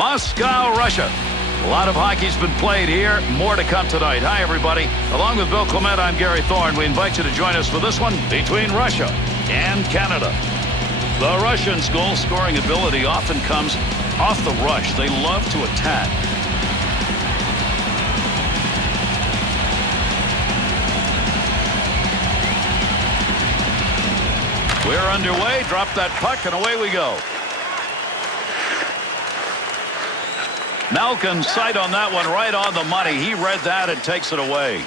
Moscow, Russia. A lot of hockey's been played here. More to come tonight. Hi, everybody. Along with Bill Clement, I'm Gary Thorne. We invite you to join us for this one between Russia and Canada. The Russians' goal-scoring ability often comes off the rush. They love to attack. We're underway. Drop that puck, and away we go. Malkin's sight on that one, right on the money. He read that and takes it away.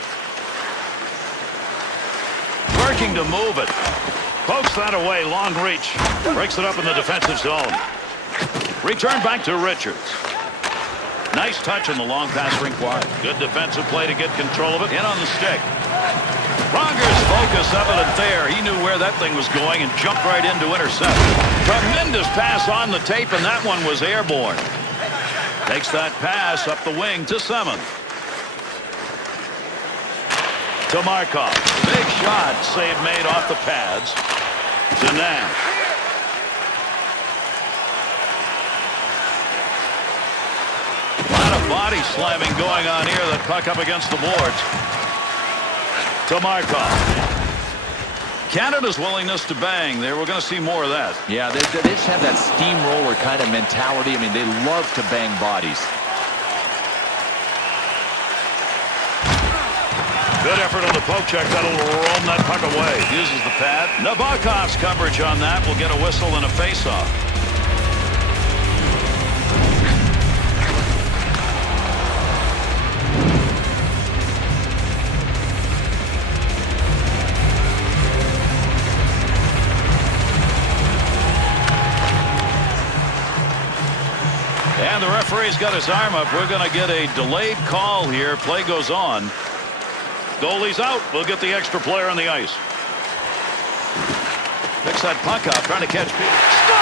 Working to move it. Pokes that away. Long reach. Breaks it up in the defensive zone. Return back to Richards. Nice touch on the long pass rink wide. Good defensive play to get control of it. In on the stick. Ronger's focus evident there. He knew where that thing was going and jumped right in to intercept. Tremendous pass on the tape, and that one was airborne. Takes that pass up the wing to Semin. To Markov. Big shot. Save made off the pads. To Nash. A lot of body slamming going on here. That puck up against the boards. To Markov. Canada's willingness to bang there. We're going to see more of that. Yeah, they just have that steamroller kind of mentality. I mean, they love to bang bodies. Good effort on the poke check. That'll roam that puck away. Uses the pad. Nabokov's coverage on that will get a whistle and a face-off. And the referee's got his arm up. We're going to get a delayed call here. Play goes on. Goalie's out. We'll get the extra player on the ice. Picks that puck up, trying to catch people. Score!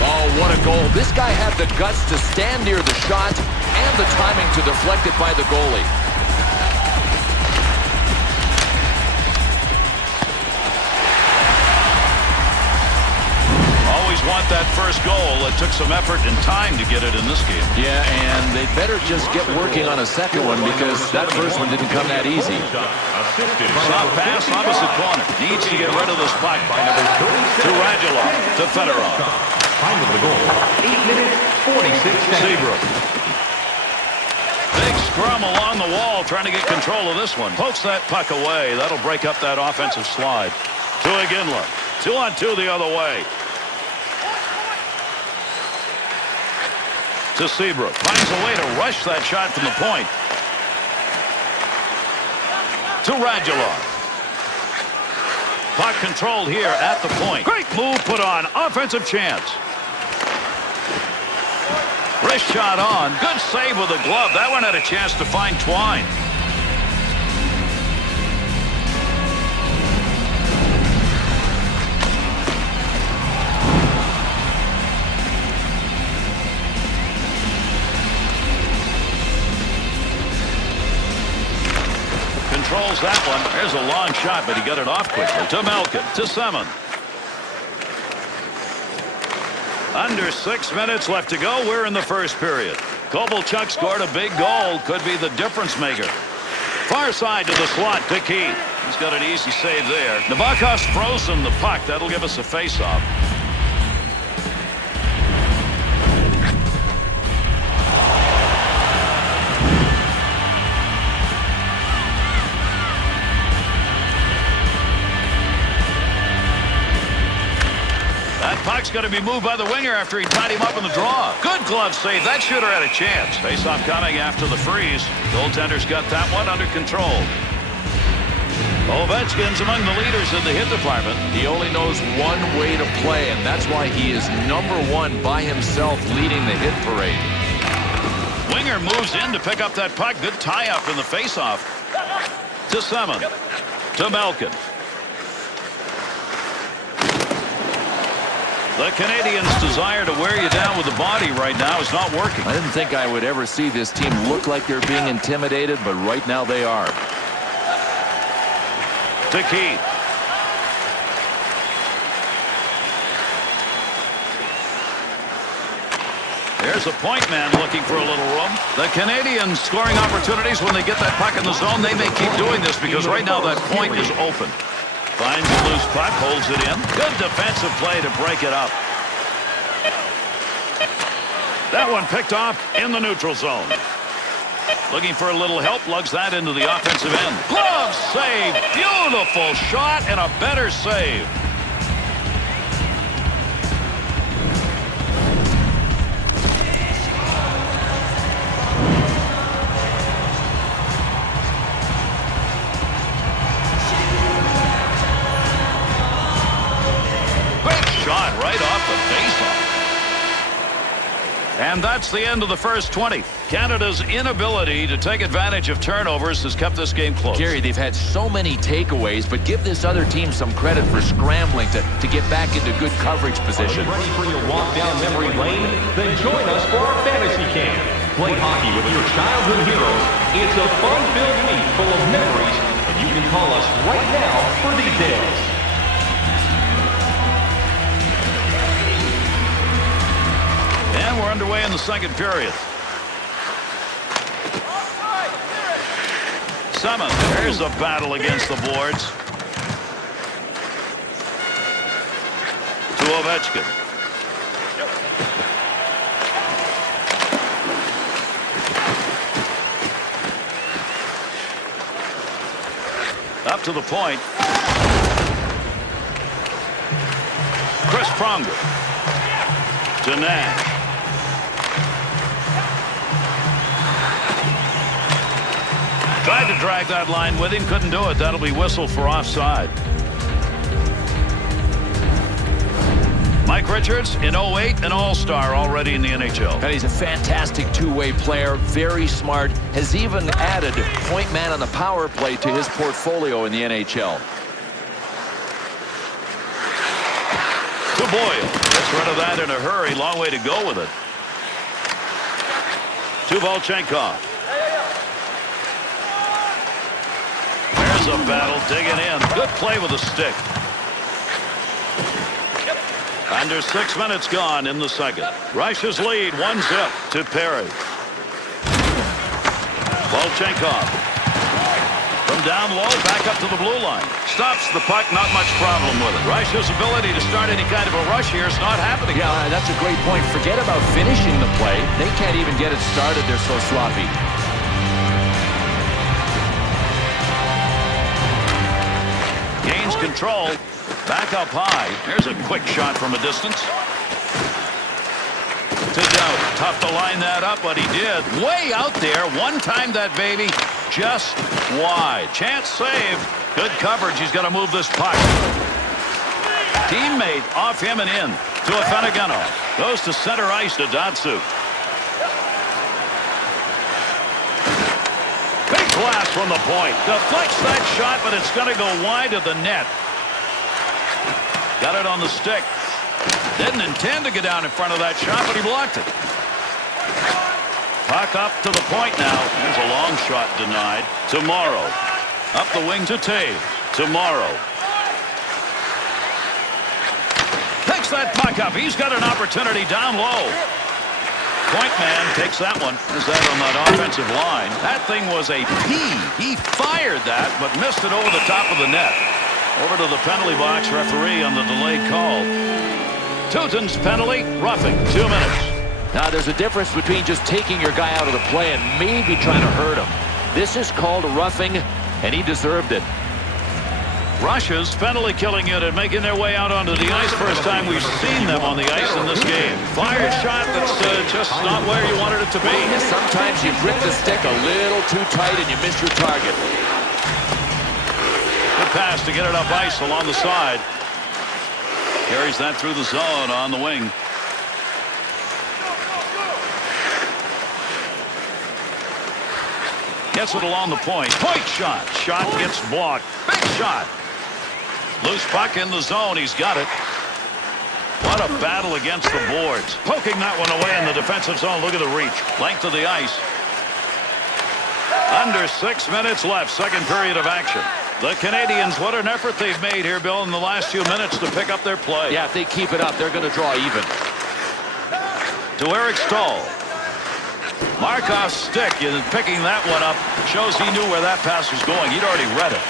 Oh, what a goal. This guy had the guts to stand near the shot and the timing to deflect it by the goalie. Want that first goal. It took some effort and time to get it in this game. Yeah, and they better just get working on a second one because that first one didn't come that easy. Soft pass, opposite corner. Needs to get rid of this puck. To Radulov. To Fedorov. Time of the goal, 8 minutes, 46 seconds. Seabrook. Big scrum along the wall trying to get control of this one. Pokes that puck away. That'll break up that offensive slide. To Iginla. 2-on-2 the other way. To Seabrook. Finds a way to rush that shot from the point. To Radulov. Puck controlled here at the point. Great move put on. Offensive chance. Wrist shot on. Good save with the glove. That one had a chance to find Twine. Controls that one. There's a long shot, but he got it off quickly. To Malkin. To Semin. Under 6 minutes left to go. We're in the first period. Kovalchuk scored a big goal. Could be the difference maker. Far side to the slot to Keith. He's got an easy save there. Nabokov's frozen the puck. That'll give us a face-off. Puck's going to be moved by the winger after he tied him up in the draw. Good glove save. That shooter had a chance. Face-off coming after the freeze. Goaltender's got that one under control. Ovechkin's among the leaders in the hit department. He only knows one way to play, and that's why he is #1 by himself leading the hit parade. Winger moves in to pick up that puck. Good tie-up in the face-off. To Semin. To Malkin. The Canadians' desire to wear you down with the body right now is not working. I didn't think I would ever see this team look like they're being intimidated, but right now they are. To Keith. There's a point man looking for a little room. The Canadians scoring opportunities when they get that puck in the zone. They may keep doing this because right now that point is open. Finds a loose puck, holds it in. Good defensive play to break it up. That one picked off in the neutral zone. Looking for a little help, lugs that into the offensive end. Glove save, beautiful shot and a better save. Shot right off the faceoff. And that's the end of the first 20. Canada's inability to take advantage of turnovers has kept this game close. Gary, they've had so many takeaways, but give this other team some credit for scrambling to get back into good coverage position. Are you ready for your walk down memory lane? Then join us for our fantasy camp. Play hockey with your childhood heroes. It's a fun-filled week full of memories, and you can call us right now for details. And we're underway in the second period. Simmons, there's a battle against the boards. To Ovechkin. Up to the point. Chris Pronger. To Nash. Tried to drag that line with him, couldn't do it. That'll be whistled for offside. Mike Richards in 08, an all-star already in the NHL. And he's a fantastic two-way player, very smart, has even added point man on the power play to his portfolio in the NHL. To Boyle. Gets rid of that in a hurry. Long way to go with it. To Volchenkov. A battle digging in. Good play with a stick. Under 6 minutes gone in the second. Russia's lead 1-0 to Perry. Volchenkov from down low back up to the blue line. Stops the puck, not much problem with it. Russia's ability to start any kind of a rush here is not happening. Yeah, that's a great point. Forget about finishing the play. They can't even get it started. They're so sloppy. Gains control. Back up high. Here's a quick shot from a distance. To Doubt. Tough to line that up, but he did. Way out there. One time that baby. Just wide. Chance saved. Good coverage. He's got to move this puck. Teammate off him and in. To Afinogenov. Goes to center ice to Datsyuk. Big blast from the point. Deflects that shot, but it's going to go wide of the net. Got it on the stick. Didn't intend to get down in front of that shot, but he blocked it. Puck up to the point now. There's a long shot denied. Tomorrow. Up the wing to Toews. Tomorrow. Picks that puck up. He's got an opportunity down low. Point man takes that one. Is that on that offensive line? That thing was a P. He fired that, but missed it over the top of the net. Over to the penalty box. Referee on the delayed call. Teuton's penalty, roughing. 2 minutes. Now, there's a difference between just taking your guy out of the play and maybe trying to hurt him. This is called roughing, and he deserved it. Russia's penalty killing unit making their way out onto the ice. First time we've seen them on the ice in this game. Fired shot that's just not where you wanted it to be. And sometimes you grip the stick a little too tight and you miss your target. Good pass to get it up ice along the side. Carries that through the zone on the wing. Gets it along the point. Point shot. Shot gets blocked. Big shot. Loose puck in the zone. He's got it. What a battle against the boards. Poking that one away in the defensive zone. Look at the reach. Length of the ice. Under 6 minutes left. Second period of action. The Canadians, what an effort they've made here, Bill, in the last few minutes to pick up their play. Yeah, if they keep it up, they're going to draw even. to Eric Stahl. Markov's stick in picking that one up shows he knew where that pass was going. He'd already read it.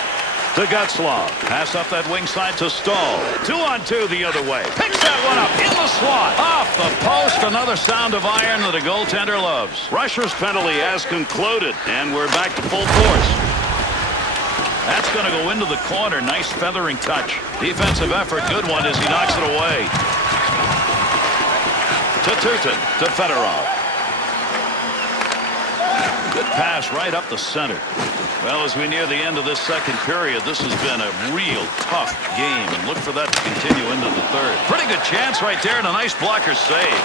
To Getzlaf. Pass up that wing side to Stahl. 2-on-2 the other way. Picks that one up in the slot. Off the post. Another sound of iron that a goaltender loves. Rusher's penalty has concluded, and we're back to full force. That's going to go into the corner. Nice feathering touch. Defensive effort. Good one as he knocks it away. To Tutin. To Fedorov. Good pass right up the center. Well, as we near the end of this second period, this has been a real tough game, and look for that to continue into the third. Pretty good chance right there, and a nice blocker save.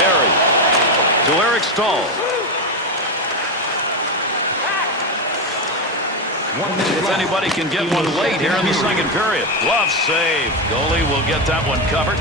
Perry to Eric Stahl. If anybody can get one late here in the second period. Glove save. Goalie will get that one covered.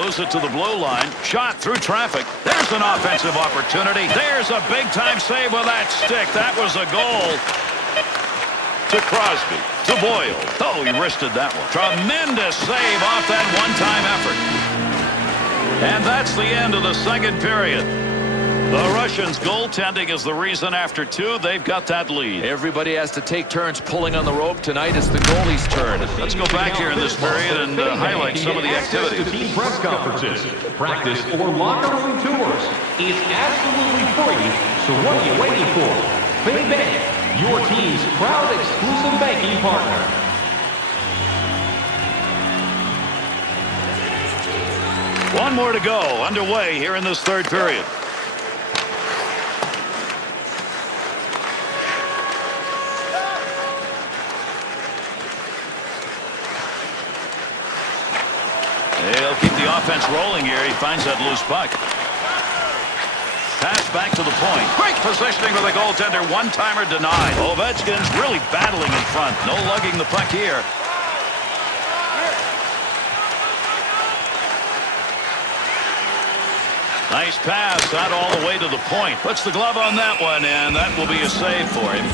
Moves it to the blue line. Shot through traffic. There's an offensive opportunity. There's a big-time save with that stick. That was a goal. To Crosby. To Boyle. Oh, he wristed that one. Tremendous save off that one-time effort. And that's the end of the second period. The Russians' goaltending is the reason after two they've got that lead. Everybody has to take turns pulling on the rope. Tonight it's the goalie's turn. Let's go back here in this period and highlight some of the activity. Team press conferences, practice, or locker room tours. It's absolutely free, so what are you waiting for? Fame Bank, your team's proud exclusive banking partner. One more to go underway here in this third period. They'll keep the offense rolling here. He finds that loose puck. Pass back to the point. Great positioning for the goaltender. One-timer denied. Ovechkin's really battling in front. No lugging the puck here. Nice pass out all the way to the point. Puts the glove on that one, and that will be a save for him.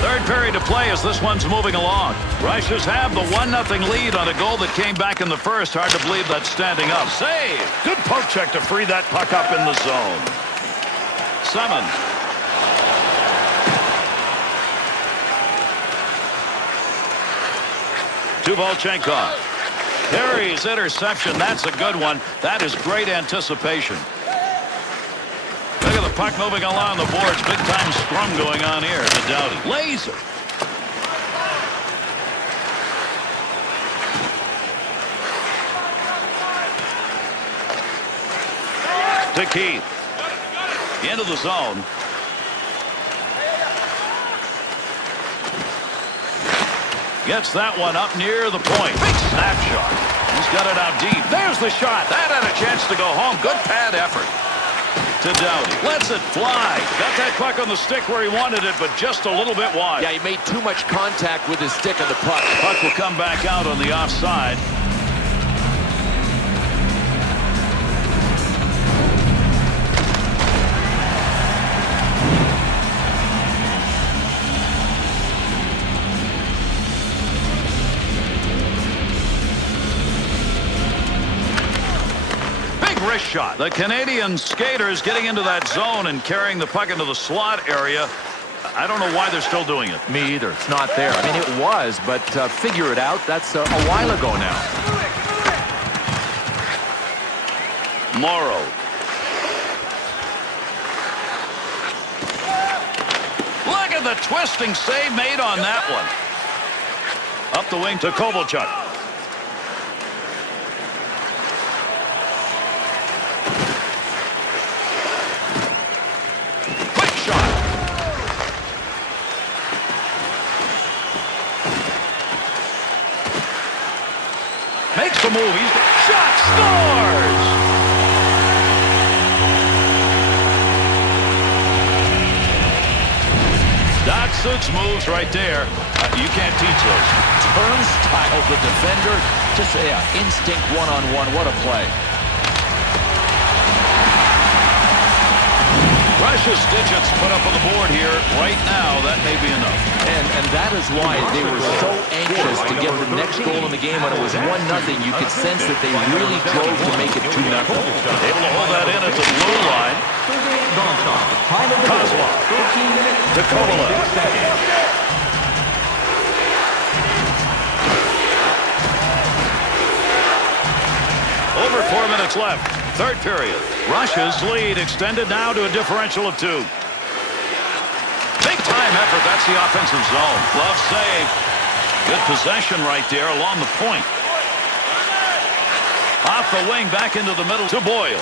Third period to play as this one's moving along. Rushers have the 1-0 lead on a goal that came back in the first. Hard to believe that's standing up. Save! Good poke check to free that puck up in the zone. Summon. To Volchenkov. Perry's interception. That's a good one. That is great anticipation. Look at the puck moving along the boards. Big time scrum going on here to Doughty. Laser. To Keith. Into the zone. Gets that one up near the point. Big snapshot. He's got it out deep. There's the shot. That had a chance to go home. Good pad effort. To Doughty. Lets it fly. Got that puck on the stick where he wanted it, but just a little bit wide. Yeah, he made too much contact with his stick on the puck. Puck will come back out on the offside. Wrist shot. The Canadian skaters getting into that zone and carrying the puck into the slot area. I don't know why they're still doing it. Me either. It's not there. I mean, it was, but figure it out. That's a while ago now. Morrow. Look at the twisting save made on that one. Up the wing to Kovalchuk. Makes the move. He's shot. Score! suits moves right there. You can't teach those. Turnstile the defender. Just instinct one-on-one. What a play. Russia's digits put up on the board here. Right now, that may be enough. And that is why they were so anxious to get the next goal in the game. When it was 1-0, you could sense that they really drove to make it 2-0. Able to hold that in at the blue line. Kozlov to Kovalev. Over 4 minutes left. Third period. Russia's lead extended now to a differential of 2. Big time effort. That's the offensive zone. Glove save. Good possession right there along the point. Off the wing, back into the middle to Boyle.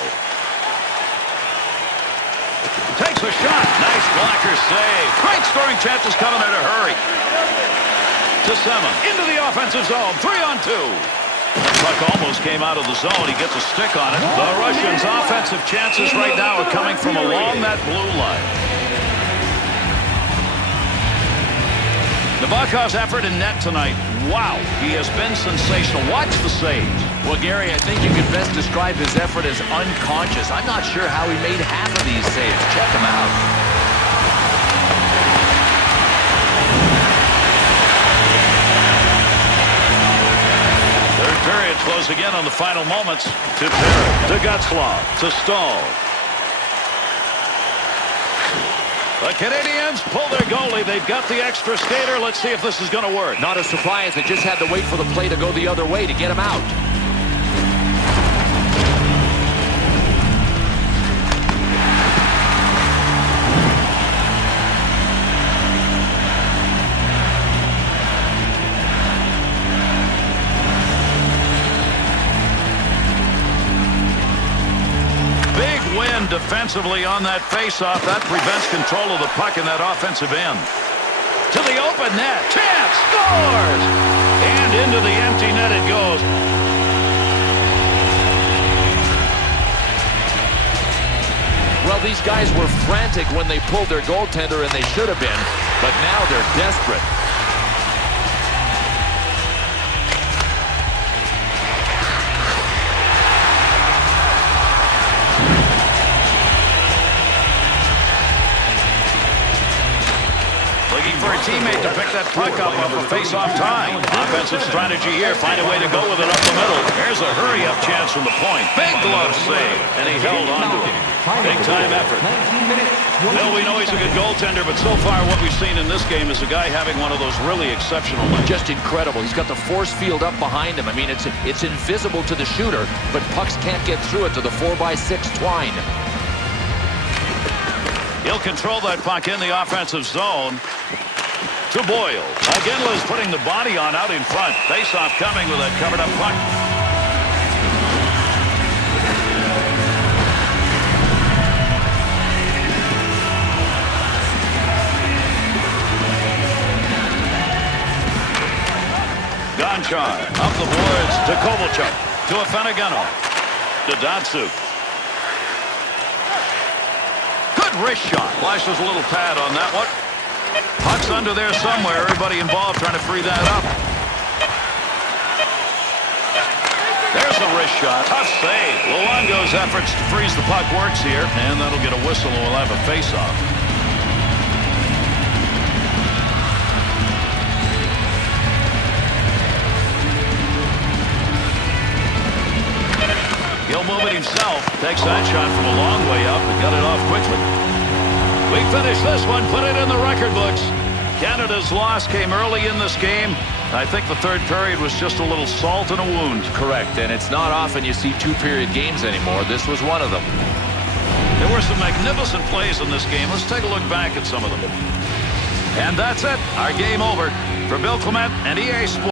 Takes a shot. Nice blocker save. Great scoring chances coming in a hurry. To Semin. Into the offensive zone. 3-on-2. Puck almost came out of the zone. He gets a stick on it. The Russians' offensive chances right now are coming from along that blue line. Nabokov's effort in net tonight. Wow, he has been sensational. Watch the saves. Well, Gary, I think you could best describe his effort as unconscious. I'm not sure how he made half of these saves. Check him out. Period close again on the final moments. To Perry, to Getzlaf, to Stahl. The Canadians pull their goalie. They've got the extra skater. Let's see if this is going to work. Not a surprise. They just had to wait for the play to go the other way to get him out. Defensively on that faceoff, that prevents control of the puck in that offensive end. To the open net, chance, scores! And into the empty net it goes. Well, these guys were frantic when they pulled their goaltender, and they should have been, but now they're desperate. For a teammate to pick that puck up off a face-off tie. Offensive strategy here. Find a way to go with it up the middle. Here's a hurry-up chance from the point. Big glove save. And he held on to it. Big-time effort. Bill, we know he's a good goaltender, but so far what we've seen in this game is a guy having one of those really exceptional nights. Just incredible. He's got the force field up behind him. I mean, it's invisible to the shooter, but pucks can't get through it to the 4x6 twine. He'll control that puck in the offensive zone. To Boyle. Iginla's putting the body on out in front. Face-off coming with a covered-up puck. Gonchar up the boards to Kovalchuk. To Afinogenov. To Datsyuk. Good wrist shot. Flashes a little pad on that one. Puck's under there somewhere. Everybody involved trying to free that up. There's a wrist shot. Tough save. Luongo's efforts to freeze the puck works here. And that'll get a whistle and we'll have a face-off. He'll move it himself. Takes that shot from a long way up and got it off quickly. We finished this one, put it in the record books. Canada's loss came early in this game. I think the third period was just a little salt in a wound. Correct, and it's not often you see two-period games anymore. This was one of them. There were some magnificent plays in this game. Let's take a look back at some of them. And that's it. Our game over. For Bill Clement and EA Sports.